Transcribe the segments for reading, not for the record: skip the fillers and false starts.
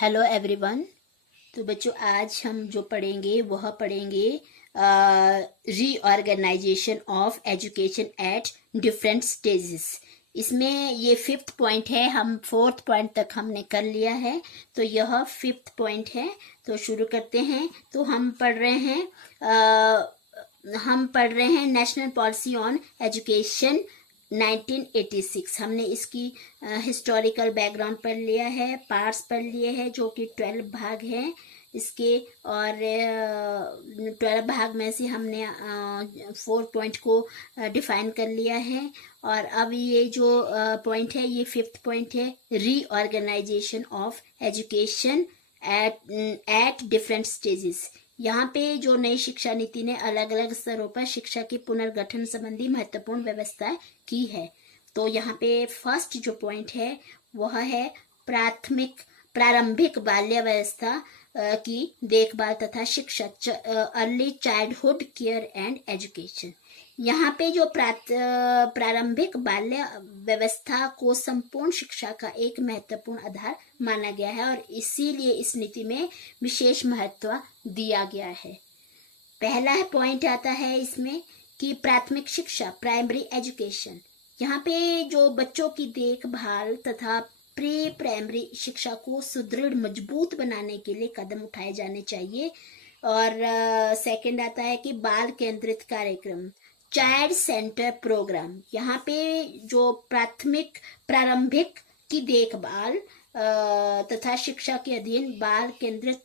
Hello everyone. तो बच्चों आज हम जो पढ़ेंगे वह पढ़ेंगे reorganisation of education at different stages. इसमें ये फिफ्थ पॉइंट है, हम फोर्थ पॉइंट तक हमने कर लिया है, तो यह फिफ्थ पॉइंट है। तो शुरू करते हैं। तो हम पढ़ रहे हैं नेशनल पॉलिसी ऑन एजुकेशन 1986। हमने इसकी हिस्टोरिकल बैकग्राउंड पढ़ लिया है, पार्ट्स पढ़ लिए हैं जो कि 12 भाग हैं इसके, और 12 भाग में से हमने 4 पॉइंट को डिफाइन कर लिया है। और अब ये जो पॉइंट है ये फिफ्थ पॉइंट है, reorganisation of education at different stages. यहाँ पे जो नई शिक्षा नीति ने अलग अलग स्तरों पर शिक्षा के पुनर्गठन संबंधी महत्वपूर्ण व्यवस्था की है। तो यहाँ पे फर्स्ट जो पॉइंट है वह है प्रारंभिक बाल्यावस्था की देखभाल तथा शिक्षा, early childhood care and education. यहाँ पे जो प्रारंभिक बाल्य व्यवस्था को संपूर्ण शिक्षा का एक महत्वपूर्ण आधार माना गया है और इसीलिए इस नीति में विशेष महत्व दिया गया है। पहला पॉइंट आता है इसमें कि प्राथमिक शिक्षा, प्राइमरी एजुकेशन। यहाँ पे जो बच्चों की देखभाल तथा प्री प्राइमरी शिक्षा को सुदृढ़ मजबूत बनाने के लिए कदम उठाए जाने चाहिए। और सेकंड आता है कि बाल केंद्रित कार्यक्रम, चाइल्ड सेंटर प्रोग्राम। यहाँ पे जो प्रारंभिक की देखभाल तथा शिक्षा के अधीन बाल केंद्रित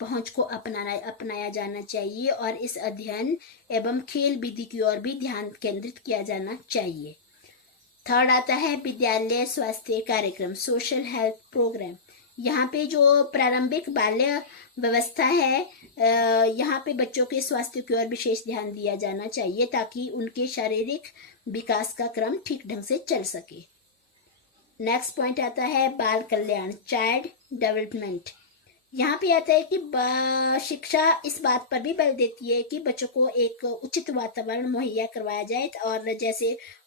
पहुंच को अपनाया जाना चाहिए और इस अध्ययन एवं खेल विधि की ओर भी ध्यान केंद्रित किया जाना चाहिए। थर्ड आता है विद्यालय स्वास्थ्य कार्यक्रम, सोशल हेल्थ प्रोग्राम। यहाँ पे जो प्रारंभिक बाल्य व्यवस्था है, यहाँ पे बच्चों के स्वास्थ्य की ओर विशेष ध्यान दिया जाना चाहिए ताकि उनके शारीरिक विकास का क्रम ठीक ढंग से चल सके। नेक्स्ट पॉइंट आता है बाल कल्याण, चाइल्ड डेवलपमेंट। यहाँ पे आता है कि शिक्षा इस बात पर भी बल देती है कि बच्चों को एक उचित वातावरण मुहैया करवाया जाए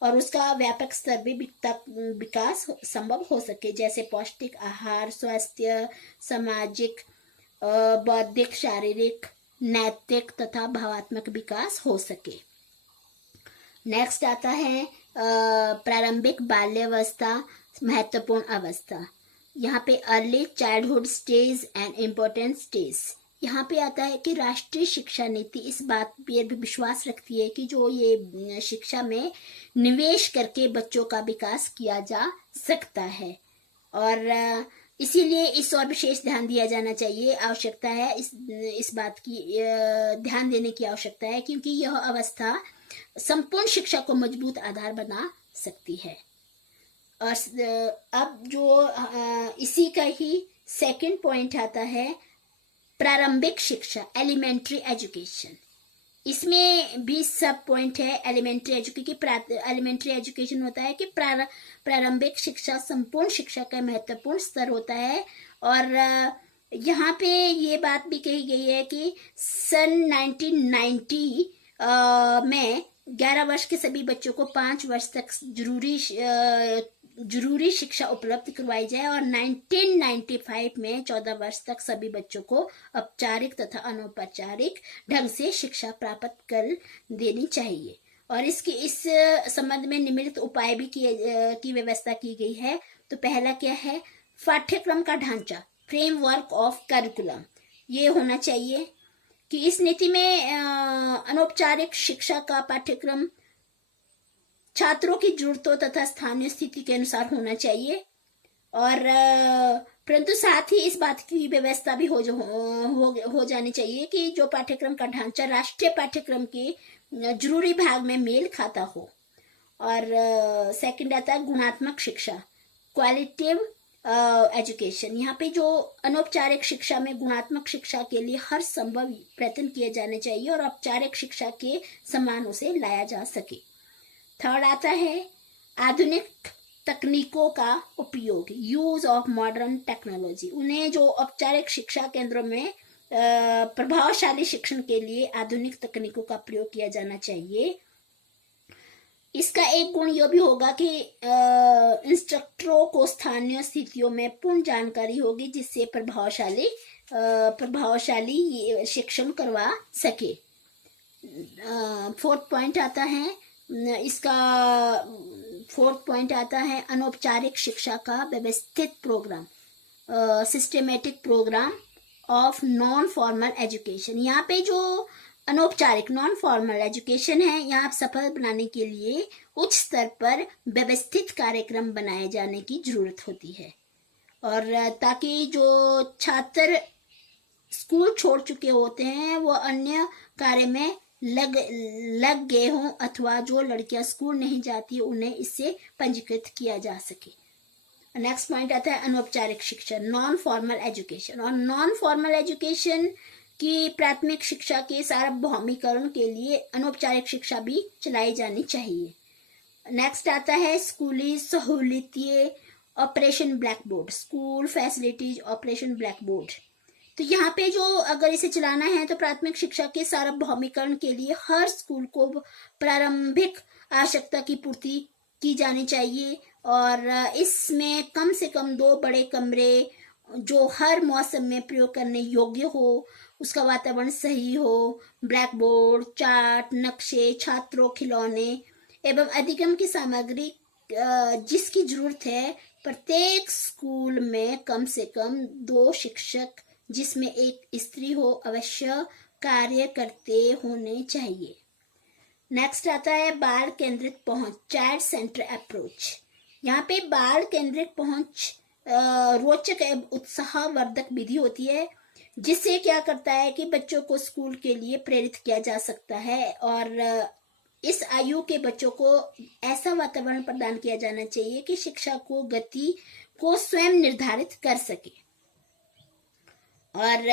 और उसका व्यापक स्तर भी विकास संभव हो सके, जैसे पौष्टिक आहार, स्वास्थ्य, सामाजिक, बौद्धिक, शारीरिक, नैतिक तथा भावात्मक विकास हो सके। नेक्स्ट आता है प्रारंभिक बाल्यावस्था, महत्वपूर्ण अवस्था। यहाँ पे early childhood stage and important stage. यहाँ पे आता है कि राष्ट्रीय शिक्षा नीति इस बात पर भी विश्वास रखती है कि जो ये शिक्षा में निवेश करके बच्चों का विकास किया जा सकता है और इसीलिए इस और विशेष ध्यान दिया जाना चाहिए। आवश्यकता है इस बात की ध्यान देने की आवश्यकता है क्योंकि यह अवस्था संपूर्ण शिक्षा को मजबूत आधार बना सकती है। और अब जो इसी का ही सेकंड पॉइंट आता है प्रारंभिक शिक्षा, एलिमेंट्री एजुकेशन। इसमें भी सब पॉइंट है एलिमेंट्री एजुकेशन। एलिमेंट्री एजुकेशन होता है कि प्रारंभिक शिक्षा संपूर्ण शिक्षा का महत्वपूर्ण स्तर होता है और यहाँ पे ये बात भी कही गई है कि सन 1990 में 11 वर्ष के सभी बच्चों को 5 वर्ष तक जरूरी शिक्षा उपलब्ध करवाई जाए और 1995 में 14 वर्ष तक सभी बच्चों को औपचारिक तथा अनौपचारिक ढंग से शिक्षा प्राप्त कर देनी चाहिए। और इस संबंध में निम्नलिखित उपाय भी की व्यवस्था की गई है। तो पहला क्या है, पाठ्यक्रम का ढांचा, फ्रेमवर्क ऑफ करिकुलम। ये होना चाहिए कि इस नीति में अनौपचारिक शिक्षा का पाठ्यक्रम छात्रों की जरूरतों तथा स्थानीय स्थिति के अनुसार होना चाहिए और परंतु साथ ही इस बात की व्यवस्था भी हो जानी चाहिए कि जो पाठ्यक्रम का ढांचा राष्ट्रीय पाठ्यक्रम के जरूरी भाग में मेल खाता हो। और सेकंड आता है गुणात्मक शिक्षा, क्वालिटेटिव एजुकेशन। यहाँ पे जो अनौपचारिक शिक्षा में गुणात्मक शिक्षा के लिए हर संभव प्रयत्न किए जाने चाहिए और औपचारिक शिक्षा के समान उसे लाया जा सके। थर्ड आता है आधुनिक तकनीकों का उपयोग, यूज ऑफ मॉडर्न टेक्नोलॉजी। उन्हें जो औपचारिक शिक्षा केंद्रों में प्रभावशाली शिक्षण के लिए आधुनिक तकनीकों का प्रयोग किया जाना चाहिए। इसका एक गुण यह भी होगा कि इंस्ट्रक्टरों को स्थानीय स्थितियों में पूर्ण जानकारी होगी, जिससे प्रभावशाली शिक्षण करवा सके। फोर्थ पॉइंट आता है इसका फोर्थ पॉइंट आता है अनौपचारिक शिक्षा का व्यवस्थित programme, systematic programme of non formal education. यहाँ पे जो अनौपचारिक नॉन फॉर्मल एजुकेशन है, यहाँ सफल बनाने के लिए उच्च स्तर पर व्यवस्थित कार्यक्रम बनाए जाने की जरूरत होती है, और ताकि जो छात्र स्कूल छोड़ चुके होते हैं वो अन्य कार्य में लग गए हों, अथवा जो लड़कियां स्कूल नहीं जाती उन्हें इससे पंजीकृत किया जा सके। नेक्स्ट पॉइंट आता है अनौपचारिक शिक्षा, नॉन फॉर्मल एजुकेशन। और नॉन फॉर्मल एजुकेशन की प्राथमिक शिक्षा के सार्वभौमिकरण के लिए अनौपचारिक शिक्षा भी चलाई जानी चाहिए। नेक्स्ट आता है स्कूली सहूलियतें, operation black board, school facilities operation black board. तो यहाँ पे जो अगर इसे चलाना है तो प्राथमिक शिक्षा के सार्वभौमिकरण के लिए हर स्कूल को प्रारंभिक आवश्यकता की पूर्ति की जानी चाहिए, और इसमें कम से कम 2 बड़े कमरे जो हर मौसम में प्रयोग करने योग्य हो, उसका वातावरण सही हो, ब्लैक बोर्ड, चार्ट, नक्शे, छात्रों, खिलौने एवं अधिगम की सामग्री जिसकी जरूरत है। प्रत्येक स्कूल में कम से कम 2 शिक्षक जिसमें एक स्त्री हो अवश्य कार्य करते होने चाहिए। नेक्स्ट आता है बाल केंद्रित पहुंच, चाइल्ड सेंटर अप्रोच। यहाँ पे बाल केंद्रित पहुंच रोचक एवं उत्साहवर्धक विधि होती है, जिससे क्या करता है कि बच्चों को स्कूल के लिए प्रेरित किया जा सकता है, और इस आयु के बच्चों को ऐसा वातावरण प्रदान किया जाना चाहिए कि शिक्षा को गति को स्वयं निर्धारित कर सके, और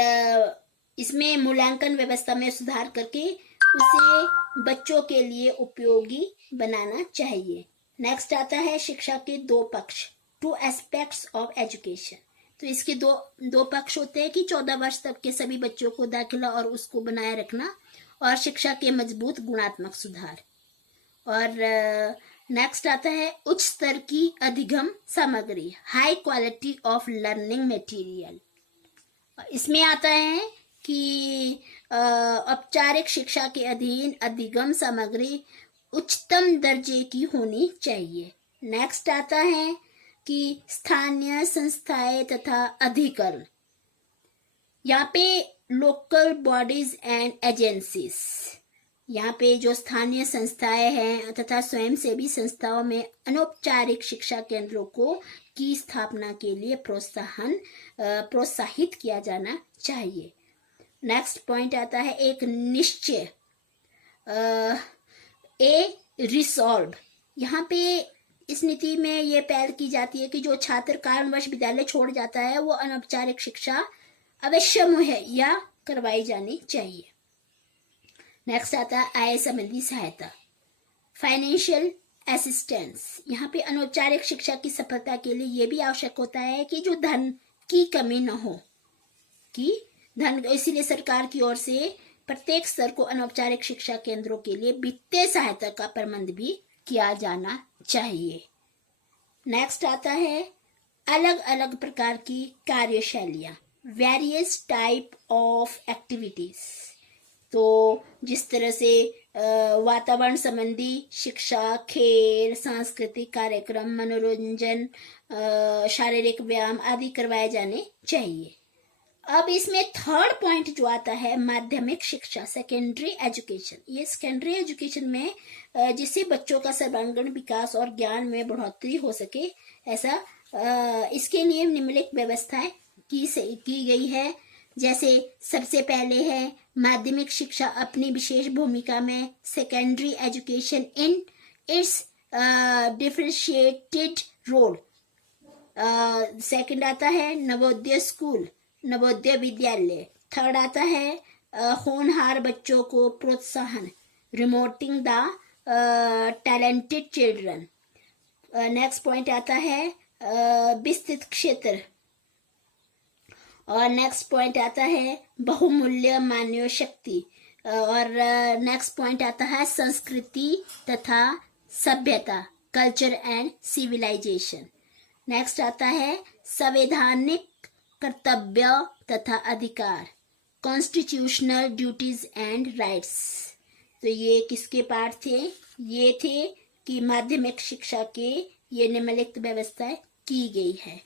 इसमें मूल्यांकन व्यवस्था में सुधार करके उसे बच्चों के लिए उपयोगी बनाना चाहिए। नेक्स्ट आता है शिक्षा के 2 पक्ष, 2 एस्पेक्ट्स ऑफ एजुकेशन। तो इसके दो पक्ष होते हैं कि 14 वर्ष तक के सभी बच्चों को दाखिला और उसको बनाए रखना, और शिक्षा के मजबूत गुणात्मक सुधार। और नेक्स्ट आता है उच्च स्तर की अधिगम सामग्री, high quality of learning material. इसमें आता है कि औपचारिक शिक्षा के अधीन अधिगम सामग्री उच्चतम दर्जे की होनी चाहिए। नेक्स्ट आता है कि स्थानीय संस्थाएं तथा अधिकरण, यहाँ पे लोकल बॉडीज एंड एजेंसीज, यहाँ पे जो स्थानीय संस्थाएं हैं तथा स्वयंसेवी संस्थाओं में अनौपचारिक शिक्षा केंद्रों की स्थापना के लिए प्रोत्साहित किया जाना चाहिए। नेक्स्ट पॉइंट आता है एक निश्चय, रिसॉल्व। यहाँ पे इस नीति में ये पहल की जाती है कि जो छात्र कारणवश विद्यालय छोड़ जाता है वो अनौपचारिक शिक्षा अवश्य मुहैया करवाई जानी चाहिए। नेक्स्ट आता है आय संबंधी सहायता, फाइनेंशियल असिस्टेंस। यहाँ पे अनौपचारिक शिक्षा की सफलता के लिए ये भी आवश्यक होता है कि जो धन की कमी न हो, इसीलिए सरकार की ओर से प्रत्येक स्तर को अनौपचारिक शिक्षा केंद्रों के लिए वित्तीय सहायता का प्रबंध भी किया जाना चाहिए। नेक्स्ट आता है अलग अलग प्रकार की कार्यशैलियां, वेरियस टाइप ऑफ एक्टिविटीज। तो जिस तरह से वातावरण संबंधी शिक्षा, खेल, सांस्कृतिक कार्यक्रम, मनोरंजन, शारीरिक व्यायाम आदि करवाए जाने चाहिए। अब इसमें थर्ड पॉइंट जो आता है माध्यमिक शिक्षा, सेकेंडरी एजुकेशन। ये सेकेंडरी एजुकेशन में जिससे बच्चों का सर्वांगीण विकास और ज्ञान में बढ़ोतरी हो सके, ऐसा इसके लिए निम्नलिखित व्यवस्थाएं की गई है। जैसे सबसे पहले है माध्यमिक शिक्षा अपनी विशेष भूमिका में secondary education in its differentiated role. Second आता है नवोदय स्कूल, नवोदय विद्यालय। थर्ड आता है होनहार बच्चों को प्रोत्साहन, promoting the talented children. Next point आता है विस्तृत क्षेत्र, और नेक्स्ट पॉइंट आता है बहुमूल्य मानव शक्ति, और नेक्स्ट पॉइंट आता है संस्कृति तथा सभ्यता, कल्चर एंड सिविलाइजेशन। नेक्स्ट आता है संवैधानिक कर्तव्य तथा अधिकार, कॉन्स्टिट्यूशनल ड्यूटीज एंड राइट्स। तो ये किसके पार्ट थे? ये थे कि माध्यमिक शिक्षा के ये निम्नलिखित व्यवस्था की गई है।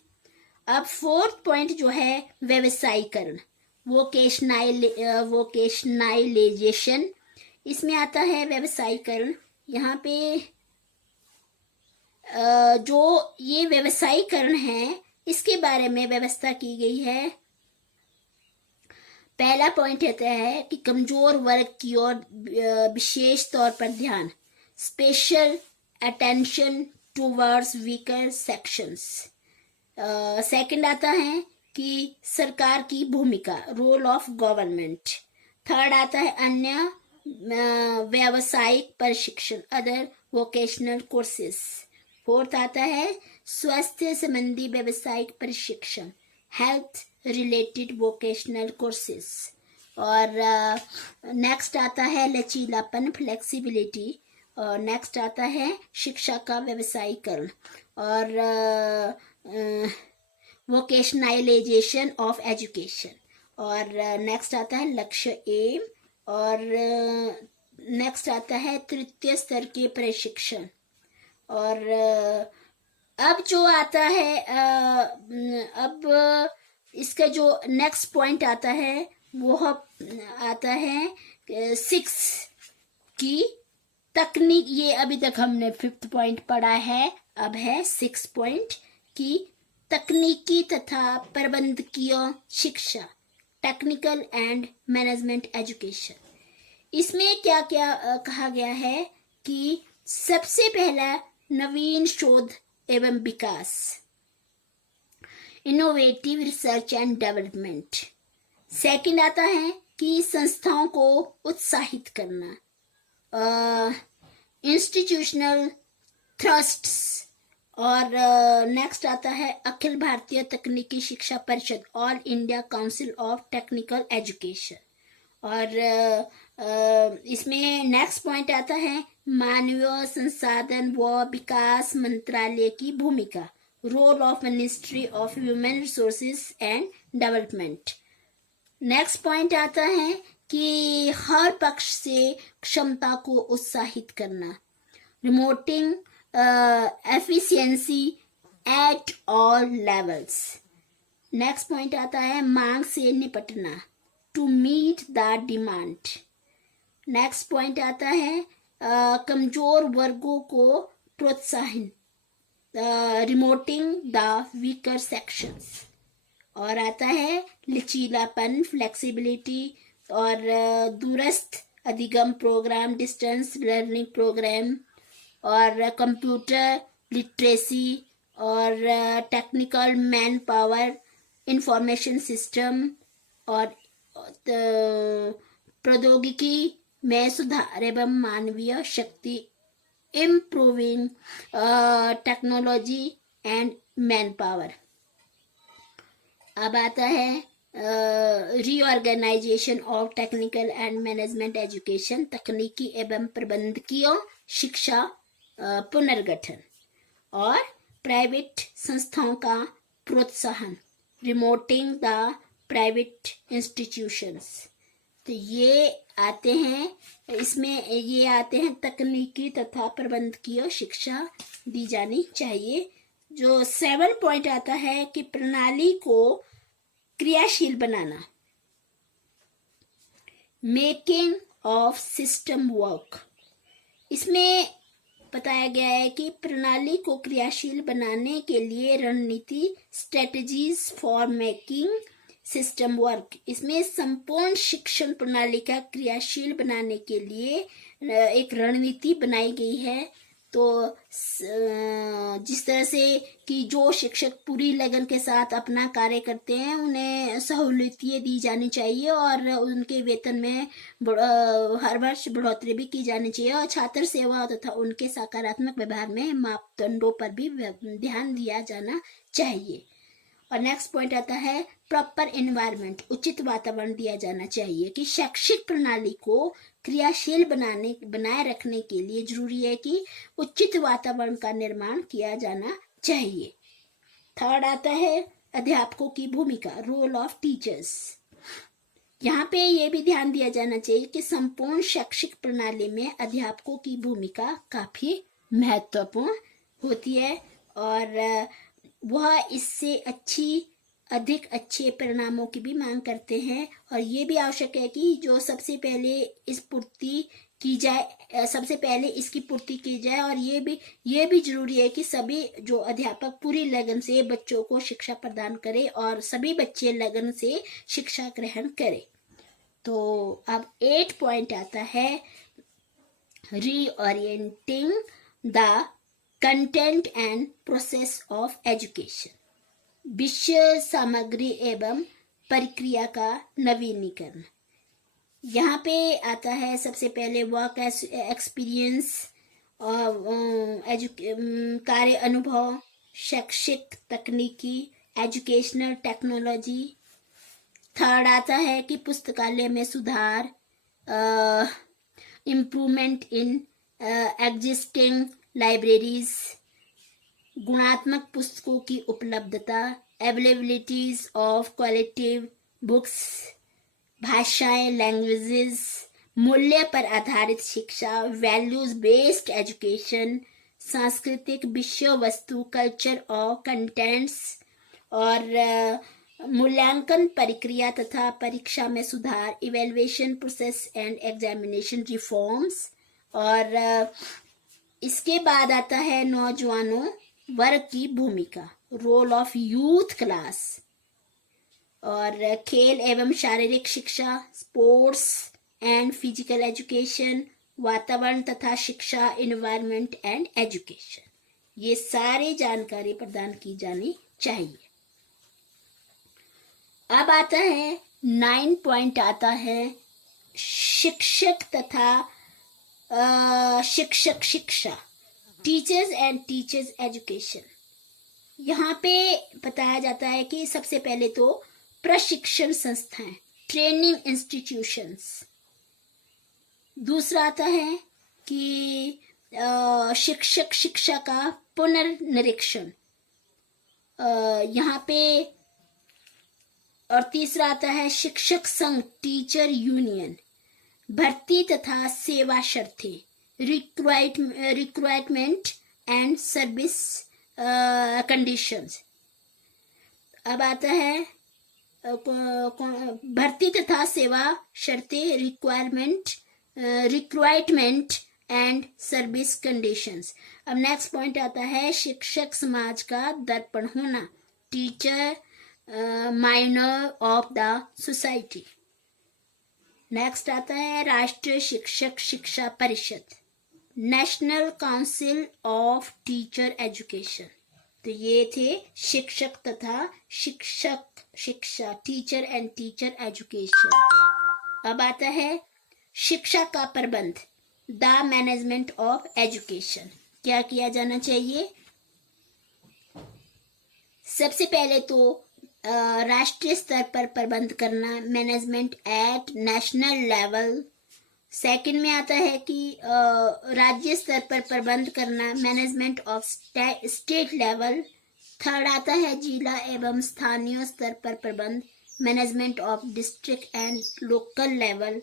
अब फोर्थ पॉइंट जो है व्यवसायीकरण, वोकेशनलाइजेशन। इसमें आता है व्यवसायीकरण। यहाँ पे जो ये व्यवसायीकरण है इसके बारे में व्यवस्था की गई है। पहला पॉइंट कहता है कि कमजोर वर्ग की ओर विशेष तौर पर ध्यान, special attention towards weaker sections. Second आता है कि सरकार की भूमिका, रोल ऑफ गवर्नमेंट। थर्ड आता है अन्य व्यावसायिक प्रशिक्षण, अदर वोकेशनल कोर्सेस। फोर्थ आता है स्वास्थ्य संबंधी व्यावसायिक प्रशिक्षण, हेल्थ रिलेटेड वोकेशनल कोर्सेस। और नेक्स्ट आता है लचीलापन, फ्लेक्सिबिलिटी। और नेक्स्ट आता है शिक्षा का व्यवसायीकरण और वोकेशनलाइजेशन ऑफ एजुकेशन। और नेक्स्ट आता है लक्ष्य, एम। और नेक्स्ट आता है तृतीय स्तर के प्रशिक्षण। और अब जो आता है अब इसका जो नेक्स्ट पॉइंट आता है वो आता है 6 की तकनीक। ये अभी तक हमने 5th पॉइंट पढ़ा है, अब है 6 पॉइंट की तकनीकी तथा प्रबंधकीय शिक्षा, टेक्निकल एंड मैनेजमेंट एजुकेशन। इसमें क्या क्या कहा गया है कि सबसे पहला नवीन शोध एवं विकास, innovative research and development. Second आता है कि संस्थाओं को उत्साहित करना, इंस्टीट्यूशनल थ्रस्ट्स। और नेक्स्ट आता है अखिल भारतीय तकनीकी शिक्षा परिषद, all India council of technical education. और इसमें नेक्स्ट पॉइंट आता है मानवीय संसाधन व विकास मंत्रालय की भूमिका, role of ministry of human resources and development. Next point आता है कि हर पक्ष से क्षमता को उत्साहित करना, promoting efficiency at all levels. Next point आता है मांग से निपटना, to meet the demand. Next point आता है कमजोर वर्गों को प्रोत्साहन, रिमोटिंग द वीकर सेक्शंस। और आता है लचीलापन, फ्लेक्सिबिलिटी। और दूरस्थ अधिगम प्रोग्राम, डिस्टेंस लर्निंग प्रोग्राम। और कंप्यूटर लिटरेसी और technical man power, information system. और प्रौद्योगिकी में सुधार एवं मानवीय शक्ति, improving technology and man power. अब आता है reorganisation of technical and management education, तकनीकी एवं प्रबंधकीय शिक्षा पुनर्गठन। और प्राइवेट संस्थाओं का प्रोत्साहन, रिमोटिंग द प्राइवेट इंस्टीट्यूशंस। तो ये आते हैं, इसमें ये आते हैं तकनीकी तथा प्रबंधकीय शिक्षा दी जानी चाहिए। जो 7 पॉइंट आता है कि प्रणाली को क्रियाशील बनाना, मेकिंग ऑफ सिस्टम वर्क। इसमें बताया गया है कि प्रणाली को क्रियाशील बनाने के लिए रणनीति, strategies for making system work. इसमें संपूर्ण शिक्षण प्रणाली का क्रियाशील बनाने के लिए एक रणनीति बनाई गई है। तो जिस तरह से कि जो शिक्षक पूरी लगन के साथ अपना कार्य करते हैं उन्हें सहूलियतें दी जानी चाहिए और उनके वेतन में हर वर्ष बढ़ोतरी भी की जानी चाहिए और छात्र सेवा तथा उनके सकारात्मक व्यवहार में मापदंडों पर भी ध्यान दिया जाना चाहिए। और नेक्स्ट पॉइंट आता है प्रॉपर एनवायरनमेंट, उचित वातावरण दिया जाना चाहिए कि शैक्षिक प्रणाली को क्रियाशील बनाए रखने के लिए जरूरी है कि उचित वातावरण का निर्माण किया जाना चाहिए। थर्ड आता है अध्यापकों की भूमिका, रोल ऑफ टीचर्स। यहाँ पे ये भी ध्यान दिया जाना चाहिए कि संपूर्ण शैक्षिक प्रणाली में अध्यापकों की भूमिका काफी महत्वपूर्ण होती है और वह इससे अधिक अच्छे परिणामों की भी मांग करते हैं। और ये भी आवश्यक है कि जो सबसे पहले इसकी पूर्ति की जाए और ये भी जरूरी है कि सभी जो अध्यापक पूरी लगन से बच्चों को शिक्षा प्रदान करें और सभी बच्चे लगन से शिक्षा ग्रहण करें। तो अब 8 पॉइंट आता है reorienting the content and process of education, विषय सामग्री एवं प्रक्रिया का नवीनीकरण। यहाँ पे आता है सबसे पहले वर्क एक्सपीरियंस और कार्य अनुभव, शैक्षिक तकनीकी, एजुकेशनल टेक्नोलॉजी। थर्ड आता है कि पुस्तकालय में सुधार, इम्प्रूवमेंट इन एग्जिस्टिंग लाइब्रेरीज, गुणात्मक पुस्तकों की उपलब्धता, अवेलेबिलिटीज ऑफ क्वालिटिव बुक्स, भाषाएं लैंग्वेजेस, मूल्य पर आधारित शिक्षा, वैल्यूज बेस्ड एजुकेशन, सांस्कृतिक विषय वस्तु, कल्चर और कंटेंट्स, और मूल्यांकन प्रक्रिया तथा परीक्षा में सुधार, evaluation process and examination reforms. और इसके बाद आता है नौजवानों वर्ग की भूमिका, रोल ऑफ यूथ क्लास, और खेल एवं शारीरिक शिक्षा, स्पोर्ट्स एंड फिजिकल एजुकेशन, वातावरण तथा शिक्षा, एनवायरनमेंट एंड एजुकेशन। ये सारी जानकारी प्रदान की जानी चाहिए। अब आता है 9 पॉइंट आता है शिक्षक तथा शिक्षक शिक्षा, टीचर्स एंड टीचर्स एजुकेशन। यहाँ पे बताया जाता है कि सबसे पहले तो प्रशिक्षण संस्थाएं, ट्रेनिंग इंस्टीट्यूशंस। दूसरा आता है कि शिक्षक शिक्षा का पुनर्निरीक्षण यहाँ पे। और तीसरा आता है शिक्षक संघ, टीचर यूनियन, भर्ती तथा सेवा शर्तें, रिक्वायरमेंट एंड सर्विस कंडीशंस। अब आता है भर्ती तथा सेवा शर्तें, रिक्वायरमेंट एंड सर्विस कंडीशंस। अब नेक्स्ट पॉइंट आता है शिक्षक समाज का दर्पण होना, teacher minor of the society. Next आता है राष्ट्रीय शिक्षक शिक्षा परिषद, national council of teacher education. तो ये थे शिक्षक तथा शिक्षक शिक्षा, टीचर एंड टीचर एजुकेशन। अब आता है शिक्षा का प्रबंध, द मैनेजमेंट ऑफ एजुकेशन। क्या किया जाना चाहिए? सबसे पहले तो राष्ट्रीय स्तर पर प्रबंध करना, management eight national level. Second में आता है कि राज्य स्तर पर प्रबंध करना, management of state level. Third आता है जिला एवं स्थानीय स्तर पर प्रबंध, management of district and local level.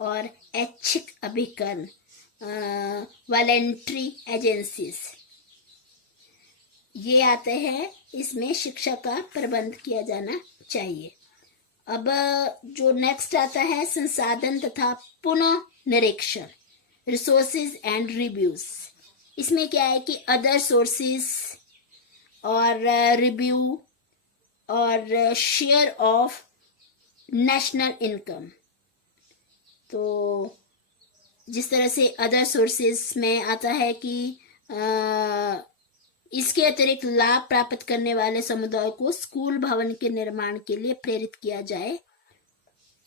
और ऐच्छिक अभिकरण, वॉलेंट्री एजेंसीज, ये आते हैं। इसमें शिक्षा का प्रबंध किया जाना चाहिए। अब जो नेक्स्ट आता है संसाधन तथा पुनः निरीक्षण, रिसोर्सेज एंड रिव्यूज। इसमें क्या है कि अदर सोर्सेज और रिव्यू और शेयर ऑफ नेशनल इनकम। तो जिस तरह से अदर सोर्सेज में आता है कि इसके अतिरिक्त लाभ प्राप्त करने वाले समुदाय को स्कूल भवन के निर्माण के लिए प्रेरित किया जाए।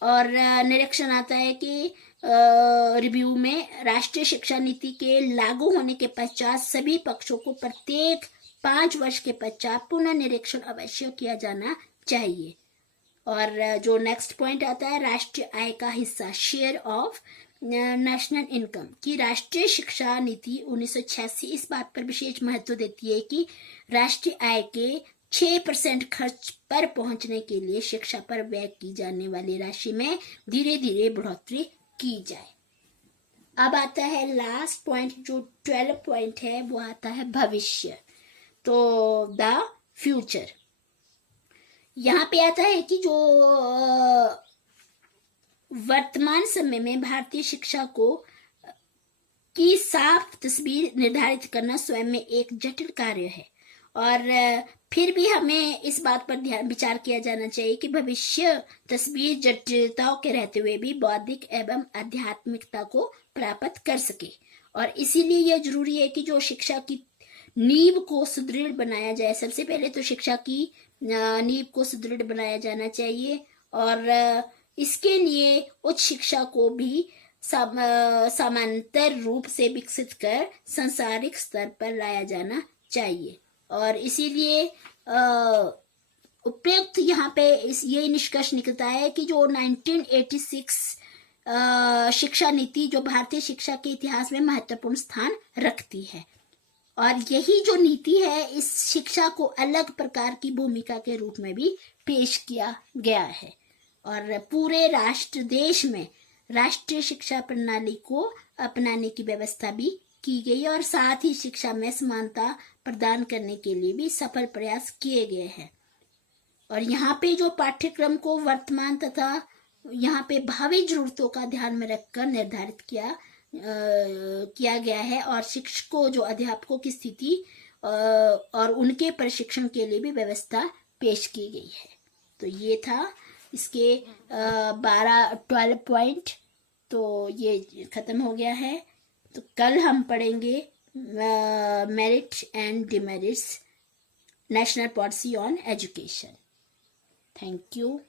और निरीक्षण आता है कि रिव्यू में राष्ट्रीय शिक्षा नीति के लागू होने के पश्चात सभी पक्षों को प्रत्येक 5 वर्ष के पश्चात पुनः निरीक्षण अवश्य किया जाना चाहिए। और जो नेक्स्ट पॉइंट आता है, राष्ट्रीय आय का हिस्सा, शेयर ऑफ नेशनल इनकम, की राष्ट्रीय शिक्षा नीति 1986 इस बात पर विशेष महत्व देती है कि राष्ट्रीय आय के 6% खर्च पर पहुंचने के लिए शिक्षा पर व्यय की जाने वाली राशि में धीरे धीरे बढ़ोतरी की जाए। अब आता है लास्ट पॉइंट, जो 12 पॉइंट है, वो आता है भविष्य, तो द फ्यूचर। यहाँ पे आता है कि जो वर्तमान समय में भारतीय शिक्षा की साफ तस्वीर निर्धारित करना स्वयं में एक जटिल कार्य है, और फिर भी हमें इस बात पर विचार किया जाना चाहिए कि भविष्य तस्वीर जटिलताओं के रहते हुए भी बौद्धिक एवं आध्यात्मिकता को प्राप्त कर सके। और इसीलिए यह जरूरी है कि जो शिक्षा की नींव को सुदृढ़ बनाया जाए। सबसे पहले तो शिक्षा की नींव को सुदृढ़ बनाया जाना चाहिए, और इसके लिए उच्च शिक्षा को भी समानांतर रूप से विकसित कर सांसारिक स्तर पर लाया जाना चाहिए। और इसीलिए उपयुक्त यहाँ पे ये निष्कर्ष निकलता है कि जो 1986 शिक्षा नीति जो भारतीय शिक्षा के इतिहास में महत्वपूर्ण स्थान रखती है, और यही जो नीति है इस शिक्षा को अलग प्रकार की भूमिका के रूप में भी पेश किया गया है, और पूरे राष्ट्र देश में राष्ट्रीय शिक्षा प्रणाली को अपनाने की व्यवस्था भी की गई, और साथ ही शिक्षा में समानता प्रदान करने के लिए भी सफल प्रयास किए गए हैं। और यहाँ पे जो पाठ्यक्रम को वर्तमान तथा यहाँ पे भावी जरूरतों का ध्यान में रखकर निर्धारित किया गया है, और शिक्षकों जो अध्यापकों की स्थिति और उनके प्रशिक्षण के लिए भी व्यवस्था पेश की गई है। तो ये था इसके 12 पॉइंट, तो ये खत्म हो गया है। तो कल हम पढ़ेंगे merit and demerits, national policy on education. Thank you.